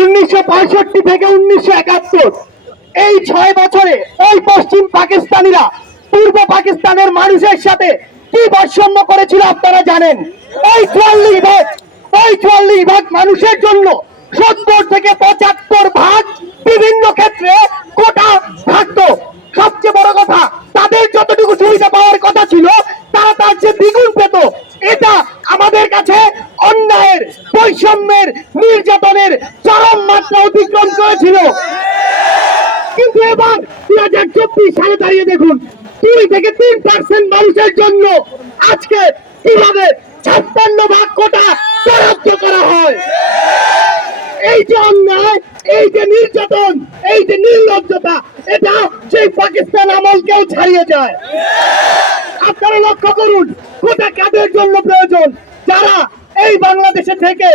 উনিশশো পঁয়ষট্টি থেকে উনিশশো একাত্তর। এই ছয় বছরে ওই পশ্চিম পাকিস্তানিরা পূর্ব পাকিস্তানের মানুষের সাথে কি বৈষম্য করেছিল আপনারা জানেন? ওই চুয়াল্লিশ ভাগ, ওই চুয়াল্লিশ ভাগ মানুষের জন্য সত্তর থেকে পঁচাত্তর ভাগ বিভিন্ন ক্ষেত্রে কোটা থাকতো। বৈষম্যের নির্যাতনের চরম মাত্রা অতিক্রম করেছিল। কিন্তু এবার দুই হাজার চব্বিশ সালে দাঁড়িয়ে দেখুন, দুই থেকে তিন পার্সেন্ট মানুষের জন্য আজকে কীভাবে ছাপ্পান্ন ভাগ কোটা বরাদ্দ করা হয়। এই যে অন্যায়, এই যে নির্যাতন, এই যে নির্লজ্জতা, এটা সেই পাকিস্তান আমলকেও ছাড়িয়ে যায়। আপনারা লক্ষ্য করুন, কোটা কাদের জন্য প্রয়োজন? যারা এই বাংলাদেশে থেকে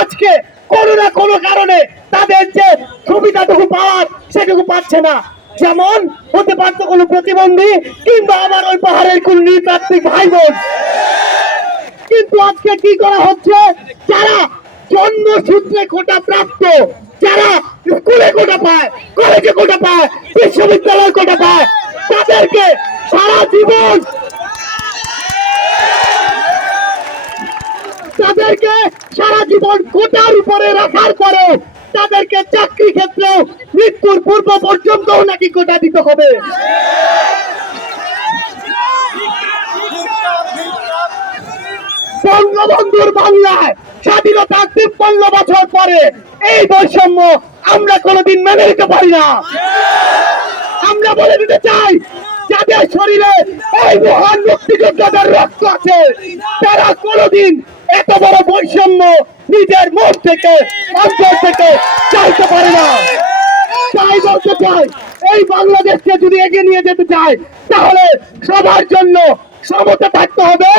আজকে কোনো না কোনো কারণে তাদের যে সুবিধাটুকু পাওয়ার সেটুকু পাচ্ছে না। যেমন হতে পারতো কোনো প্রতিবন্ধী কিংবা আমার ওই পাহাড়ের কোন নৃতাত্ত্বিক ভাই বোন কিন্তু আজকে কি করা হচ্ছে? যারা জন্মসূত্রে কোটা প্রাপ্ত, যারা স্কুলে কোটা পায়, কলেজে কোটা পায়, বিশ্ববিদ্যালয়ে কোটা পায়, তাদেরকে সারা জীবন তাদেরকে সারা জীবন কোটার উপরে রাখার পরে তাদেরকে চাকরি ক্ষেত্রে মৃত্যুর পূর্ব পর্যন্ত নাকি কোটা দিতে হবে। বঙ্গবন্ধুর বাংলায় স্বাধীনতা তিপ্পান্ন বছর পরে এই বৈষম্য আমরা কোনোদিন মেনে নিতে পারি না। আমরা বলে দিতে চাই যাদের শরীরে এই মহান মুক্তিযোদ্ধাদের রক্ত আছে, তারা কোনোদিন এত বড় বৈষম্য নিজের মুখ থেকে, অন্তর থেকে চাইতে পারে না। তাই বলতে চাই, এই বাংলাদেশকে যদি এগিয়ে নিয়ে যেতে চাই, তাহলে সবার জন্য সমতা থাকতে হবে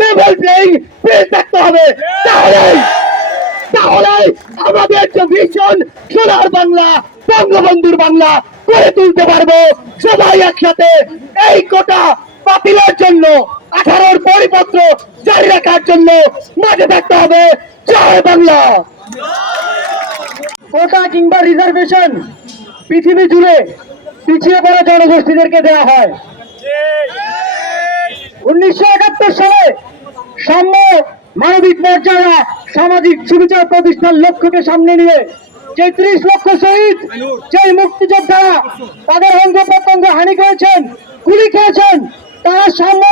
লেভেল প্লেইং ফিল্ড থাকতে হবে। তাহলেই তাহলে আমাদের যে ভীষণ সোনার বাংলা, বঙ্গবন্ধুর বাংলা করে তুলতে পারব। সবাই একসাথে এই কোটা বাতিলের জন্য, আঠারোর পরিপত্র জারি রাখার জন্য মাঝে থাকতে হবে। জয় বাংলা। কোটা কিংবা রিজার্ভেশন পৃথিবী জুড়ে পিছিয়ে পড়া জনগোষ্ঠীদেরকে দেওয়া হয়। উনিশশো একাত্তর সালে সাম্য মানবিক মর্যাদা সামাজিক সুবিচার প্রতিষ্ঠার লক্ষ্যকে সামনে নিয়ে যে ত্রিশ লক্ষ শহীদ, যে মুক্তিযোদ্ধারা তাদের অঙ্গ প্রত্যঙ্গ হানি করেছেন গুলি খেয়েছেন তারা সাম্য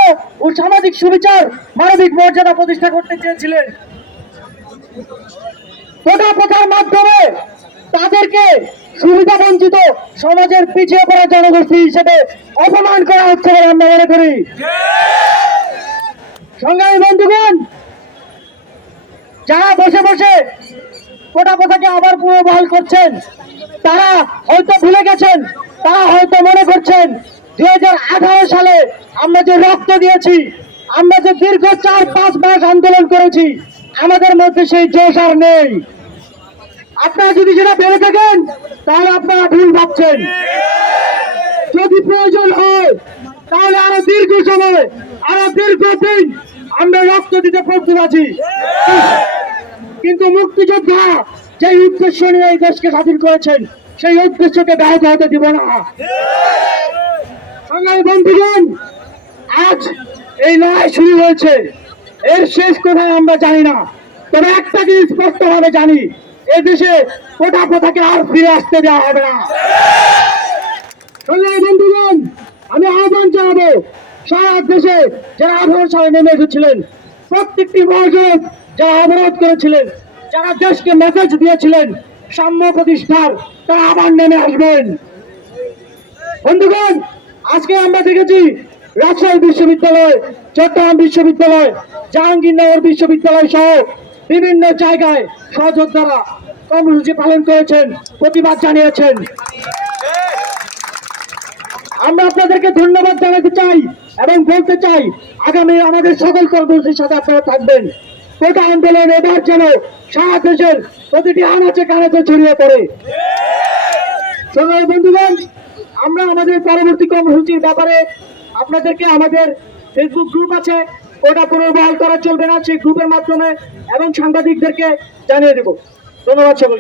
ও সামাজিক সুবিচার, মানবিক মর্যাদা প্রতিষ্ঠা করতে চেয়েছিলেন। কোটা প্রথার মাধ্যমে তাদেরকে সুবিধা বঞ্চিত সমাজের পিছিয়ে পড়া জনগোষ্ঠী হিসেবে অপমান করা হচ্ছে বলে আমরা মনে করি। সংগ্রামী বন্ধুগণ, যারা বসে বসে কোটা কথাকে আবার পুনর্বহাল করছেন, তারা হয়তো ভুলে গেছেন, তারা হয়তো মনে করছেন দুই হাজার আঠারো সালে আমরা যে রক্ত দিয়েছি, আমরা যে দীর্ঘ চার, পাঁচ মাস আন্দোলন করেছি, আমাদের মধ্যে সেই জোশ আর নেই। আপনারা যদি সেটা বেড়ে থাকেন, তাহলে আপনারা ভুল ভাবছেন। যদি প্রয়োজন হয়, তাহলে আরও দীর্ঘ সময়, আরও দীর্ঘ দিন আমরা রক্ত দিতে প্রস্তুত আছি। কিন্তু মুক্তিযোদ্ধা যে উদ্দেশ্য নিয়ে এই দেশকে স্বাধীন করেছেন, সেই উদ্দেশ্যকে ব্যাহত হতে দিব না। সংগ্রামী বন্ধুগণ, আজ এই লড়াই শুরু হয়েছে। এর শেষ কোথায় আমরা জানি না, তবে একটা জিনিস স্পষ্টভাবে জানি, এ দেশে কোটা কোথাকে আর ফিরে আসতে দেওয়া হবে না। সংগ্রামী বন্ধুগণ, আমি আহ্বান জানাব, সারা দেশে যারা আঠারো সালে নেমে এসেছিলেন, প্রত্যেকটি মহাজোট যারা অবরোধ করেছিলেন, যারা দেশকে মেসেজ দিয়েছিলেন, সাম্য প্রতিষ্ঠার, তারা আবার নেমে আসবেন। বন্ধুগণ আজকে আমরা দেখেছি রাজশাহী বিশ্ববিদ্যালয়, চট্টগ্রাম বিশ্ববিদ্যালয়, জাহাঙ্গীরনগর বিশ্ববিদ্যালয় সহ বিভিন্ন জায়গায় সহযোদ্ধারা কর্মসূচি পালন করেছেন, প্রতিবাদ জানিয়েছেন। আমরা আপনাদেরকে ধন্যবাদ জানাতে চাই এবং বলতে চাই, আগামী আমাদের সকল কর্মসূচির সাথে আপনারা থাকবেন। কোটা আন্দোলন এবার যেন সারা দেশের প্রতিটি আনাচে কানাচে ছড়িয়ে পড়ে। সংগ্রামী বন্ধুগণ। আমরা আমাদের পরবর্তী কর্মসূচির ব্যাপারে আপনাদেরকে আমাদের ফেসবুক গ্রুপ আছে, ওটা পুনর্বহাল করা চলবে না, সেই গ্রুপের মাধ্যমে এবং সাংবাদিকদেরকে জানিয়ে দেব। ধন্যবাদ সকল